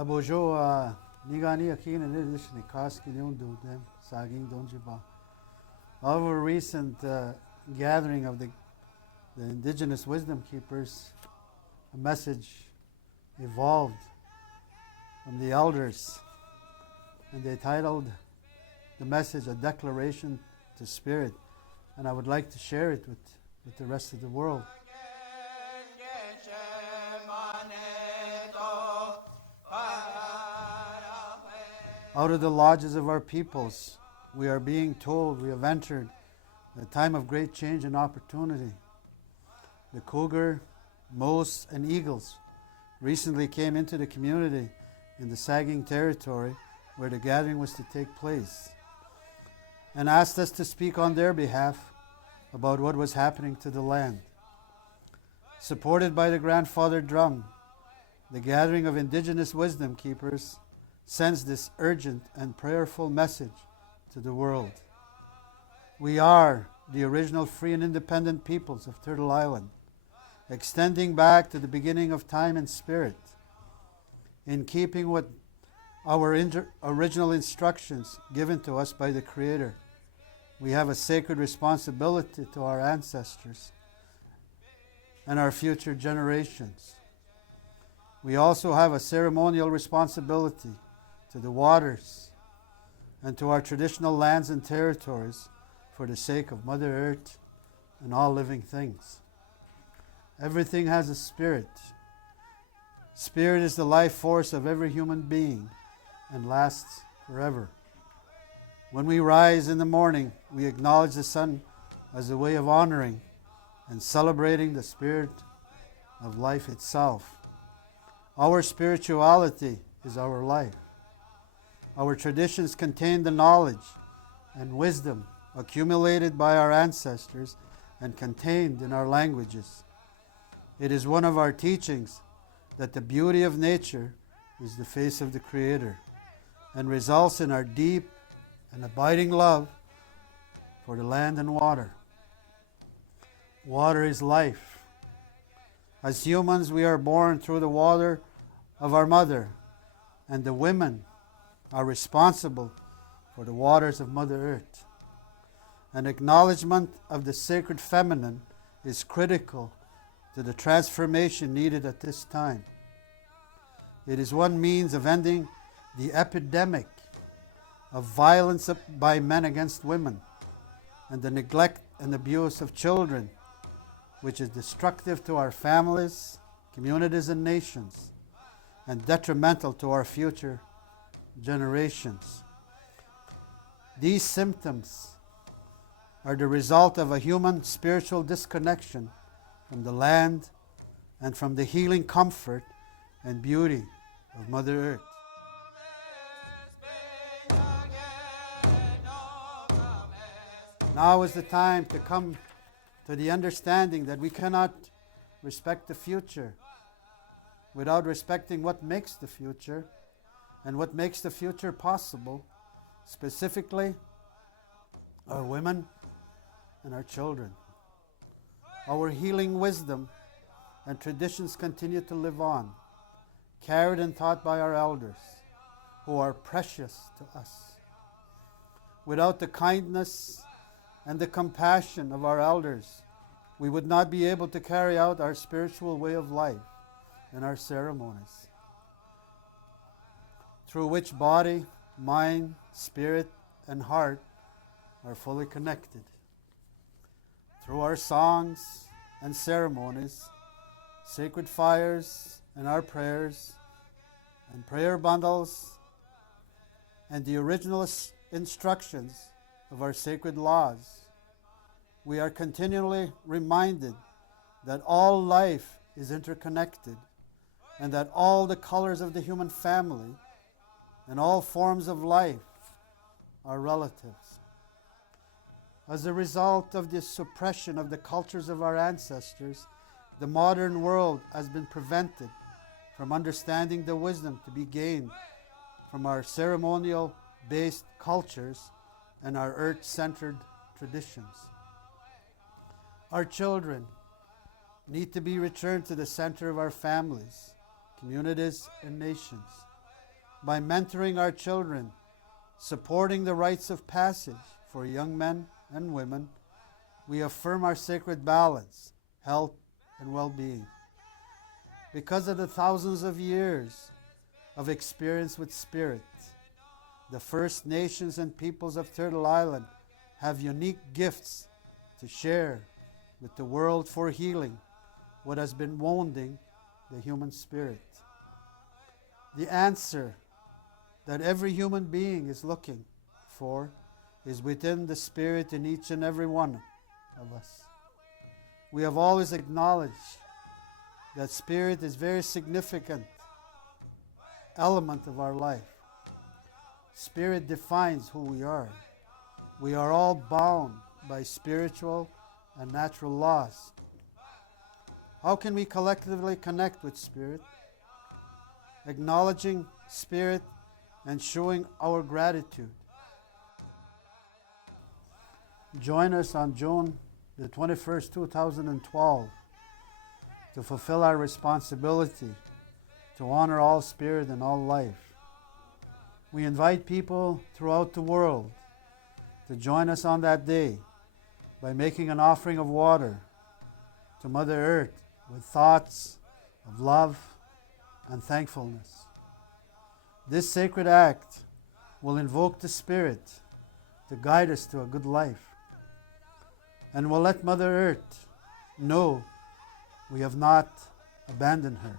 Abojo nigani akin and edition kaski neon do them saging donjiba. Our recent gathering of the Indigenous wisdom keepers, a message evolved from the elders, and they titled the message "A Declaration to Spirit," and I would like to share it with the rest of the world. Out of the lodges of our peoples, we are being told we have entered a time of great change and opportunity. The cougar, moose, and eagles recently came into the community in the Sagkeeng Territory where the gathering was to take place, and asked us to speak on their behalf about what was happening to the land. Supported by the grandfather drum, the gathering of Indigenous wisdom keepers sends this urgent and prayerful message to the world. We are the original free and independent peoples of Turtle Island, extending back to the beginning of time and spirit. In keeping with our original instructions given to us by the Creator, we have a sacred responsibility to our ancestors and our future generations. We also have a ceremonial responsibility to the waters and to our traditional lands and territories for the sake of Mother Earth and all living things. Everything has a spirit. Spirit is the life force of every human being and lasts forever. When we rise in the morning, we acknowledge the sun as a way of honoring and celebrating the spirit of life itself. Our spirituality is our life. Our traditions contain the knowledge and wisdom accumulated by our ancestors and contained in our languages. It is one of our teachings that the beauty of nature is the face of the Creator and results in our deep and abiding love for the land and water. Water is life. As humans, we are born through the water of our mother, and the women are responsible for the waters of Mother Earth. An acknowledgement of the sacred feminine is critical to the transformation needed at this time. It is one means of ending the epidemic of violence by men against women and the neglect and abuse of children, which is destructive to our families, communities, and nations, and detrimental to our future generations. These symptoms are the result of a human spiritual disconnection from the land and from the healing comfort and beauty of Mother Earth. Now is the time to come to the understanding that we cannot respect the future without respecting what makes the future and what makes the future possible, specifically our women and our children. Our healing wisdom and traditions continue to live on, carried and taught by our elders, who are precious to us. Without the kindness and the compassion of our elders, we would not be able to carry out our spiritual way of life and our ceremonies, through which body, mind, spirit, and heart are fully connected. Through our songs and ceremonies, sacred fires, and our prayers, and prayer bundles, and the original instructions of our sacred laws, we are continually reminded that all life is interconnected and that all the colors of the human family and all forms of life are relatives. As a result of this suppression of the cultures of our ancestors, the modern world has been prevented from understanding the wisdom to be gained from our ceremonial-based cultures and our earth-centered traditions. Our children need to be returned to the center of our families, communities, and nations. by mentoring our children, supporting the rites of passage for young men and women, we affirm our sacred balance, health, and well-being. Because of the thousands of years of experience with Spirit, the First Nations and peoples of Turtle Island have unique gifts to share with the world for healing what has been wounding the human spirit. The answer that every human being is looking for is within the Spirit in each and every one of us. We have always acknowledged that Spirit is a very significant element of our life. Spirit defines who we are. We are all bound by spiritual and natural laws. How can we collectively connect with Spirit? Acknowledging Spirit and showing our gratitude. Join us on June the 21st, 2012 to fulfill our responsibility to honor all spirit and all life. We invite people throughout the world to join us on that day by making an offering of water to Mother Earth with thoughts of love and thankfulness. This sacred act will invoke the Spirit to guide us to a good life, and will let Mother Earth know we have not abandoned her.